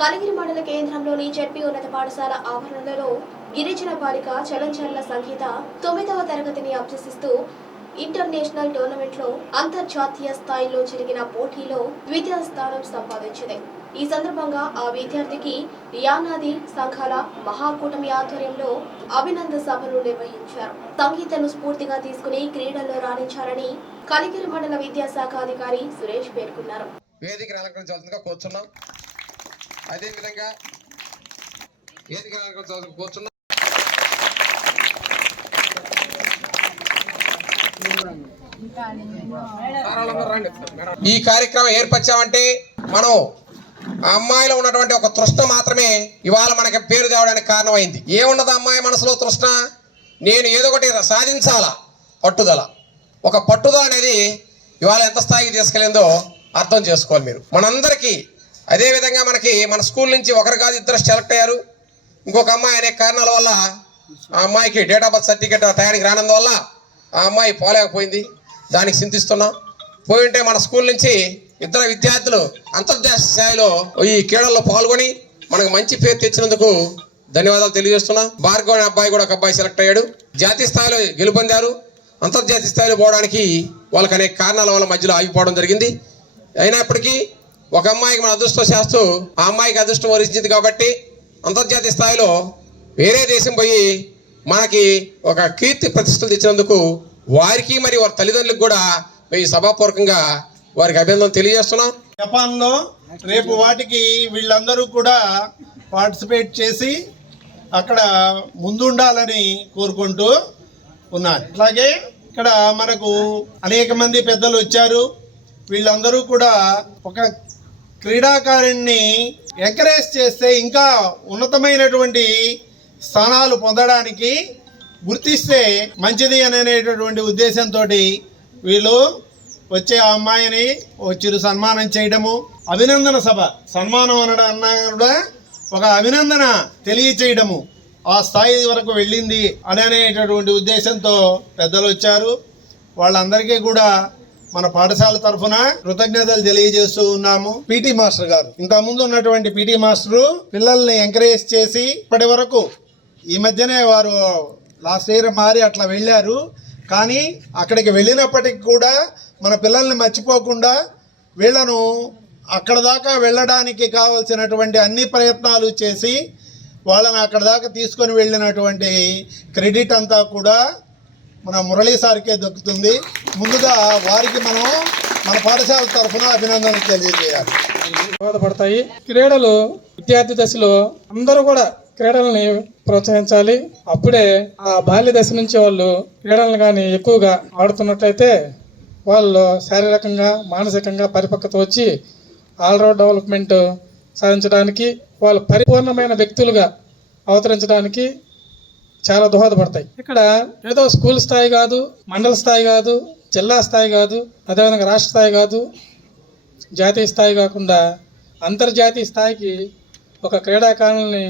కలిగిరి మండల కేంద్రంలోని జడ్పీ ఉన్నత పాఠశాల ఆవరణలో గిరిజన బాలిక చలంచర్ల సంగీత తొమ్మిదవ తరగతిని అభ్యసిస్తూ ఇంటర్నేషనల్ టోర్నమెంట్లో అంతర్జాతీయ స్థాయిలో జరిగిన పోటీలో ద్వితీయ స్థానం సంపాదించింది. ఈ సందర్భంగా ఆ విద్యార్థికి యానాది సంఘాల మహాకూటమి ఆధ్వర్యంలో అభినంద సభలు నిర్వహించారు. సంగీతను స్ఫూర్తిగా తీసుకుని క్రీడల్లో రాణించాలని కలిగిరి మండల విద్యాశాఖ అధికారి సురేష్ పేర్కొన్నారు. వేదికను అలంకరించాల్సిందిగా కూర్చున్నాం. అదేవిధంగా వేదికను అలంకరించాల్సిందిగా ఈ కార్యక్రమం ఏర్పరిచామంటే మనం అమ్మాయిలో ఉన్నటువంటి ఒక తృష్ణ మాత్రమే ఇవాళ మనకి పేరు తేవడానికి కారణమైంది. ఏమున్నది అమ్మాయి మనసులో తృష్ణ? నేను ఏదో ఒకటి సాధించాలా? పట్టుదల. ఒక పట్టుదల అనేది ఇవాళ ఎంత స్థాయికి తీసుకెళ్ళిందో అర్థం చేసుకోవాలి మీరు. మనందరికీ అదేవిధంగా మనకి మన స్కూల్ నుంచి ఒకరు కాదు ఇద్దరు సెలెక్ట్ అయ్యారు. ఇంకొక అమ్మాయి అనేక కారణాల వల్ల ఆ అమ్మాయికి డేట్ ఆఫ్ బర్త్ సర్టిఫికేట్ తయారీకి రానందు వల్ల ఆ అమ్మాయి పోలేకపోయింది. దానికి చింతిస్తున్నాం. పోయి ఉంటే మన స్కూల్ నుంచి ఇద్దరు విద్యార్థులు అంతర్జాతీయ స్థాయిలో ఈ క్రీడల్లో పాల్గొని మనకు మంచి పేరు తెచ్చినందుకు ధన్యవాదాలు తెలియజేస్తున్నాం. భార్గవ్ అనే అబ్బాయి కూడా ఒక అబ్బాయి సెలెక్ట్ అయ్యాడు. జాతీయ స్థాయిలో గెలుపొందారు. అంతర్జాతీయ స్థాయిలో పోవడానికి వాళ్ళకి అనేక కారణాల వల్ల మధ్యలో ఆగిపోవడం జరిగింది. అయినప్పటికీ ఒక అమ్మాయికి మన అదృష్టం చేస్తూ ఆ అమ్మాయికి అదృష్టం వరించింది కాబట్టి అంతర్జాతీయ స్థాయిలో వేరే దేశం పోయి మనకి ఒక కీర్తి ప్రతిష్టలు తెచ్చినందుకు వారికి మరి వారి తల్లిదండ్రులకు కూడా ఈ సభాపూర్వకంగా వారికి అభినందన తెలియజేస్తున్నాం. జపాన్లో రేపు వాటికి వీళ్ళందరూ కూడా పార్టిసిపేట్ చేసి అక్కడ ముందుండాలని కోరుకుంటూ ఉన్నాను అట్లాగే ఇక్కడ మనకు అనేక మంది పెద్దలు వచ్చారు. వీళ్ళందరూ కూడా ఒక క్రీడాకారుణ్ణి ఎంకరేజ్ చేస్తే ఇంకా ఉన్నతమైనటువంటి స్థానాలు పొందడానికి గుర్తిస్తే మంచిది అనేటటువంటి ఉద్దేశంతో వీళ్ళు వచ్చే ఆ అమ్మాయిని వచ్చిరు చిరు సన్మానం చేయడము అభినందన సభ. సన్మానం అనడం అన్నా కూడా ఒక అభినందన తెలియచేయడము ఆ స్థాయి వరకు వెళ్ళింది అనేటటువంటి ఉద్దేశంతో పెద్దలు వచ్చారు. వాళ్ళందరికీ కూడా మన పాఠశాల తరఫున కృతజ్ఞతలు తెలియజేస్తూ ఉన్నాము. పీటీ మాస్టర్ గారు ఇంత ముందు ఉన్నటువంటి పీటీ మాస్టరు పిల్లల్ని ఎంకరేజ్ చేసి ఇప్పటి వరకు ఈ మధ్యనే వారు లాస్ట్ ఇయర్ మారి అట్లా వెళ్ళారు. కానీ అక్కడికి వెళ్ళినప్పటికి కూడా మన పిల్లల్ని మర్చిపోకుండా వీళ్ళను అక్కడ దాకా వెళ్ళడానికి కావలసినటువంటి అన్ని ప్రయత్నాలు చేసి వాళ్ళని అక్కడ దాకా తీసుకొని వెళ్ళినటువంటి క్రెడిట్ అంతా కూడా మన మురళీ సార్కే దక్కుతుంది. ముందుగా వారికి మనం మన పాఠశాల తరఫున అభినందనలు తెలియజేయాలి. దోహదపడతాయి క్రీడలు విద్యార్థి దశలో అందరూ కూడా క్రీడలని ప్రోత్సహించాలి. అప్పుడే ఆ బాల్య దశ నుంచి వాళ్ళు క్రీడలను కానీ ఎక్కువగా ఆడుతున్నట్లయితే వాళ్ళు శారీరకంగా మానసికంగా పరిపక్వత వచ్చి ఆల్రౌండ్ డెవలప్మెంట్ సాధించడానికి వాళ్ళు పరిపూర్ణమైన వ్యక్తులుగా అవతరించడానికి చాలా దోహదపడతాయి. ఇక్కడ ఏదో స్కూల్ స్థాయి కాదు మండల స్థాయి కాదు జిల్లా స్థాయి కాదు అదేవిధంగా రాష్ట్ర స్థాయి కాదు జాతీయ స్థాయి కాకుండా అంతర్జాతీయ స్థాయికి ఒక క్రీడాకారుల్ని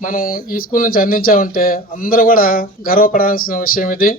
మనం ఈ స్కూల్ నుంచి అందించామంటే అందరూ కూడా గర్వపడాల్సిన విషయం ఇది.